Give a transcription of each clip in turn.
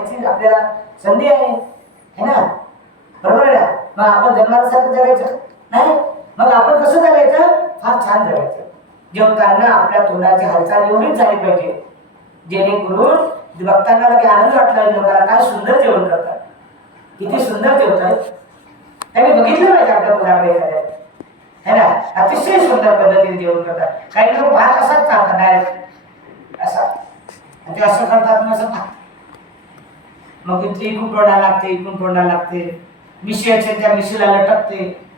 त्याची आपल्याला संधी आहे, है ना? बरोबर आहे ना? मग आपण जन्मासारखं जगायचं नाही, मग आपण कसं जगायचं? फार छान जगायचं. जेवताना आपल्या तोंडाची हालचाल एवढीच झाली पाहिजे जेणेकरून बघताना लगे आनंद वाटला लोकांना, काय सुंदर जेवण करतात, किती सुंदर जेवतात. त्यांनी बघितलं पाहिजे आपल्या मुलाकडे है ना, अतिशय सुंदर पद्धतीने जेवण करतात. काही लोक भात असाच खातात डायरेक्ट असा, ते असं करतात ना, असं मग इकडून तोंडा लागते, इकडून तोंडा लागते, मिशी त्या मिशीला लटकते,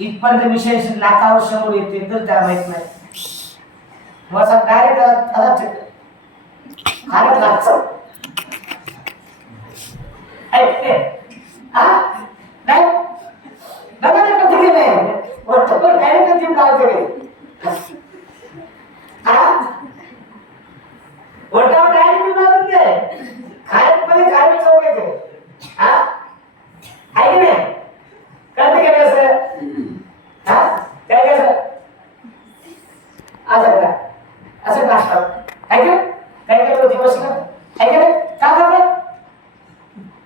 इथपर्यंत मिशी नाकावर समोर येते तर त्याला माहित नाही. मग असं डायरेक्ट असाच खायला लागतं. नाही बघा ना कधी गेले वरतपर डायरेक्ट कधी लावते वरटावर डायरेक्ट लावून दे खायत मध्ये काय चव येते. आहे की नाही? कधी गेले असं काय कसं असं का असं नाश्ता आहे का काय काय दिवस का आहे का का करते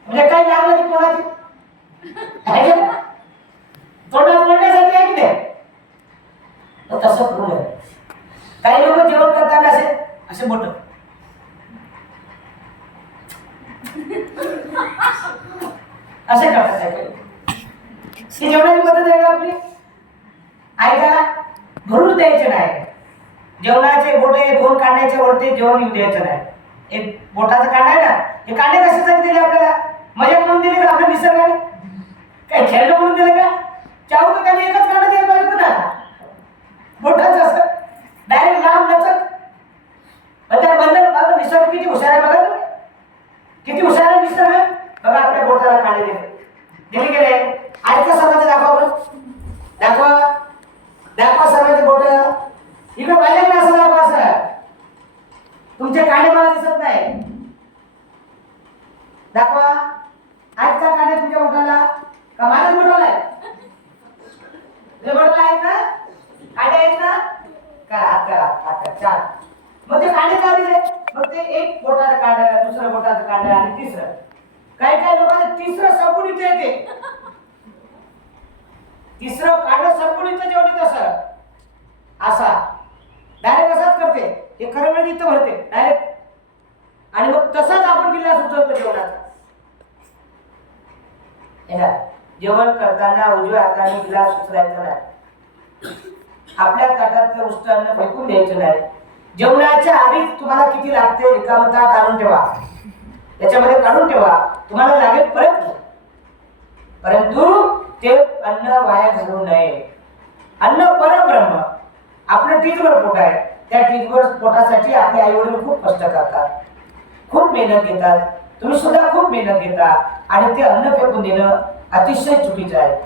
म्हणजे काय लागलं की कोणाची आहे का तोंडात पडण्यासाठी आहे की नाही? तसं करू नये. काही लोक जेवण करताना असे मोठ असे करतात. ही जेवणाची पद्धत आहे का आपली? आहे का? भरून द्यायचे नाही. जेवणाचे बोटे दोन कांड्याचे वरती जेवण येऊ द्यायचं नाही. एक बोटाचं कांड आहे ना, हे कांडे कशासाठी दिले आपल्याला? मजा म्हणून दिले का आपल्या निसर्गाने? काय खेळणं म्हणून दिलं का? चाहू तर त्याने एकच कांड द्यायला पाहिजे ना, बोटाचं असं डायरेक्ट लांब लचक. त्या बंधन बघा निसर्ग किती हुशार आहे. बघा तुम्ही किती हुशार आहे निसर्ग. बघा आपल्या बोटाला कांडे दिले गेले. ऐका सर्वांचे दाखवा बरं, दाखवा दाखवा सर्वांचे बोट इकडे पाहिजे ना, असं दाखवा. असं तुमचे कांडे मला दिसत नाही, दाखवा. आहेत का कांडे तुमच्या बोटाला? का माझ्या बोटाला आहे? बोटाला आहेत ना कांडे? आहेत ना? करा छान. मग ते कांडे का दिले? मग ते एक बोटाचं कांड, दुसरं बोटाचं कांड आणि तिसरं. काही लोकांना तिसरं संपून इथे येते. तिसरं कांड संपून इथं जेवढी तसं असा डायरेक्ट असाच करते. हे खरं म्हणजे इथं भरते डायरेक्ट, आणि मग तसाच आपण गिलास उचलतो जेवणाचा. जेवण करताना उजव्या हाताने गिलास उचलायचा नाही. आपल्या ताटातलं उष्ट अन्न फेकून द्यायचं नाही. जेवणाच्या आधीच तुम्हाला किती लागते रिकामं ताट आणून ठेवा, त्याच्यामध्ये काढून ठेवा, तुम्हाला लागेल परत घ्या. परंतु ते अन्न वाया घालू नये. अन्न परब्रह्म. आपलं टीचभर पोट आहे, त्या टीचभर पोटासाठी आपले आई वडील खूप कष्ट करतात, खूप मेहनत घेतात. तुम्ही सुद्धा खूप मेहनत घेता आणि ते अन्न फेकून देणं अतिशय चुकीचं आहे.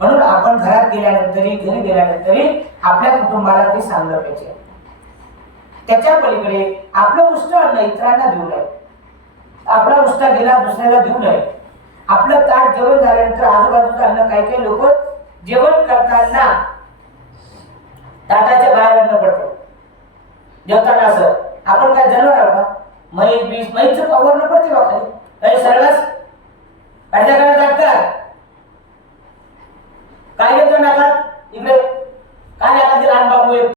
म्हणून आपण घरी गेल्यानंतरही आपल्या कुटुंबाला ते सांगलं पाहिजे. त्याच्या पलीकडे आपलं उष्ट अन्न इतरांना देऊ नये. आपला उष्टा गेला दुसऱ्याला देऊ नये. आपलं ताट जेवण झाल्यानंतर आजूबाजूचं अन्न काही लोक जेवण करताना ताटाच्या बाहेर अन्न पडतं जेवताना. असं आपण काय जनावर आहोत का? म्हैसचं पवरनं पडते बा खाली सर्वच पाठ्याकडे ताटकार काय घेतो नाकात इकडे काय नाकात लहान बाबू